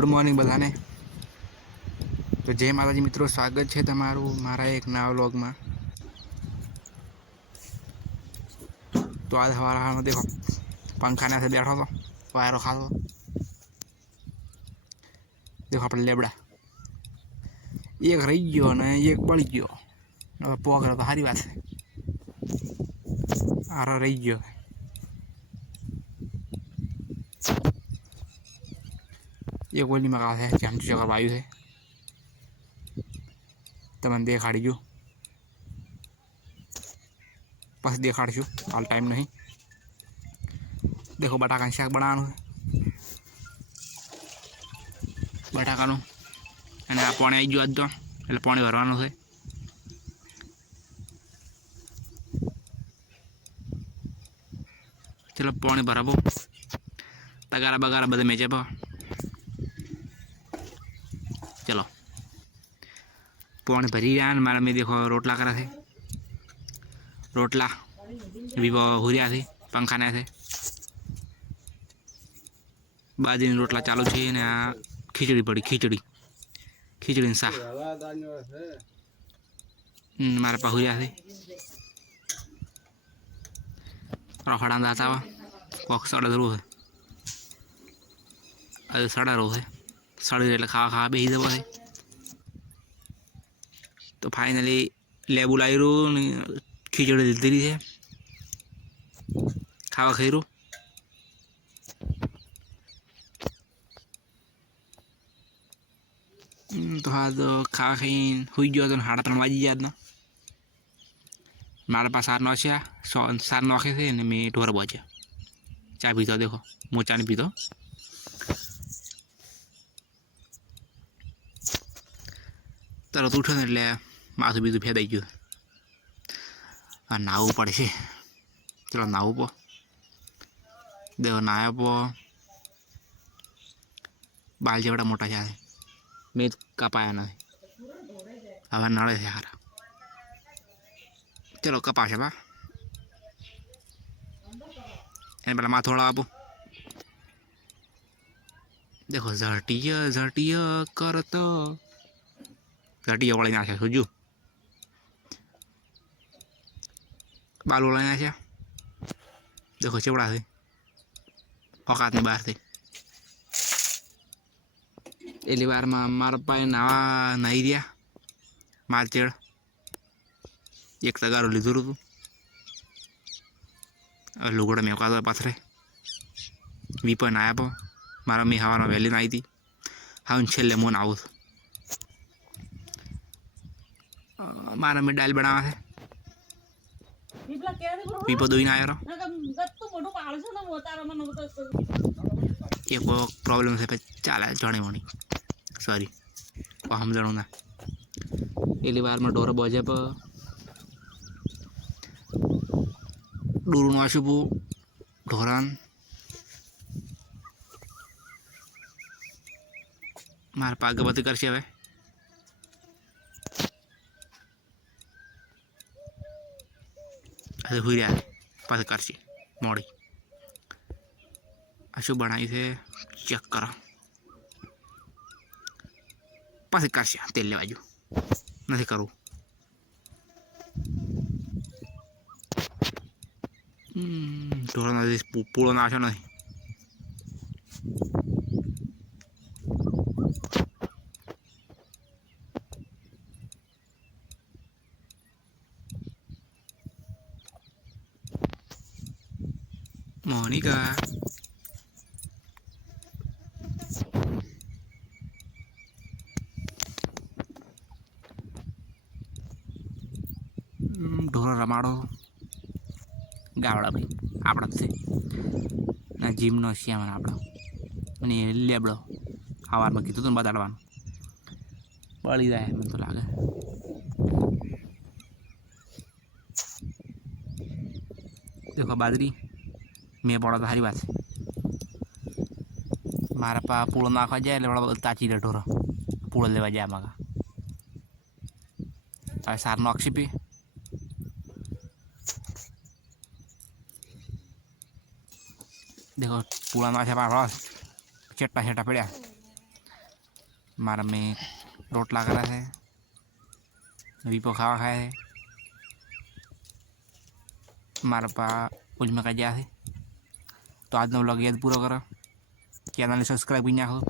Good morning बधाने। तो जय माताजी मित्रों, स्वागत है तमारू मारा एक नवा व्लॉग में। तो आज हमारा में देखो पंखा ने से बैठो तो वायरो खातो। देखो अपने लेबड़ा एक रही गयो ने एक बड़ी गयो। पोग तो सारी बात है, आरा रही गयो। एक गोली मगा है कि हम जगह वायु है तमन देखाड़ीजू, बस देखाड़शू हाल टाइम नहीं। देखो बटाका शाक बनावવાનું है, બટાકાનું અને આ પાણી આવી ગયું આજ તો એટલે પાણી ભરવાનું છે। ચલો પાણી ભરાવો, તગારા બગારા બધા મેચે પા। चलो पानी भरी रहा मारा में देखो रोटला करा थे, रोटला भी हुरिया थे पंखा ने थे। बाजी रोटला चालू छे ने आ खीचड़ी पड़ी, खीचड़ी खीचड़ी सा मारा पा हुरिया थे। रखड़ा दाता कोक सड़ा रो है, अरे सड़ा रो है, सड़ी એટલે ખાવા ખાવા બેસી જવા છે। तो फाइनली लेबू लायरू खीचड़ी લીધી છે, ખાવા ખાયરું। तो आज खावा खाई हुई गयो तो 3:30 वाजी गया ना। मारा पास 7 नौसिया 7 नौखे थे ने मैं ढोर बचे चा पीतो। देखो मु चा नहीं पीतो, तरत उठो ने એટલે माथું બીજું ફેદાઈ ગયું। આ નાવું પડશે, ચલો નાવું પો। દેવો નાયા પો, બાલ જેવડા મોટા છે મેં કપાયા નથી, હવે નળે છે હારા। ચલો કપાશે બા એને પેલા માથોડા આપો। देखो झटिया झटिया करता झटिया वળી નાખે સુજુ बाल वળી નાખ્યા। देखो चेवड़ा थे औकात ની બહાર थे। एली बार में मार पाए नावा नहीं रिया मारचेड़ एक तगारो लीधो रू लुगड़ा में औकात पाथरे वीपन आया पो मारा मी हवा वहेली आई थी। हाँ छेल्ले मोन आऊँ मारा में डाल बनावा है वीपो दोई ना आया एक प्रॉब्लम से चाल जाने वाणी सॉरी हम जाणू ना। एली बार में ढोर बजे पर डूरू नाशुपू ढोरान मार पाग बती करशे। हवे अरे हुई रहा पास करशे मोड़ी अशु बनाई से चेक करो पास करशे तेल ले बाजू नहीं करूँ। ढोरा नहीं पूड़ो नाशो नहीं मोनिका ढोरा रमाड़ो गावड़ा भाई आपड़ा से ना जीम नो श्याम आपड़ा અને લેબડો સવારમાં કીધું તું બતાડવાનું બળી જાય મને તો લાગે। देखो बाजरी मैं पड़ा तो सारी बात मारा पा पूड़ो नाखवा जाए એટલે તાચી લે ઢોરો પૂળો લેવા જાય માગા હવે સાર નાખશી પી। देखो पूरा नाशा पाड़ा चट्टा चट्टा पड़ा मारा में रोटला करा है, वीपो खावा खाया है, मारा पा कुछ में कजा है। तो आज व्लॉग याद पूरा करो, चैनल ने सब्सक्राइब भी ना हो।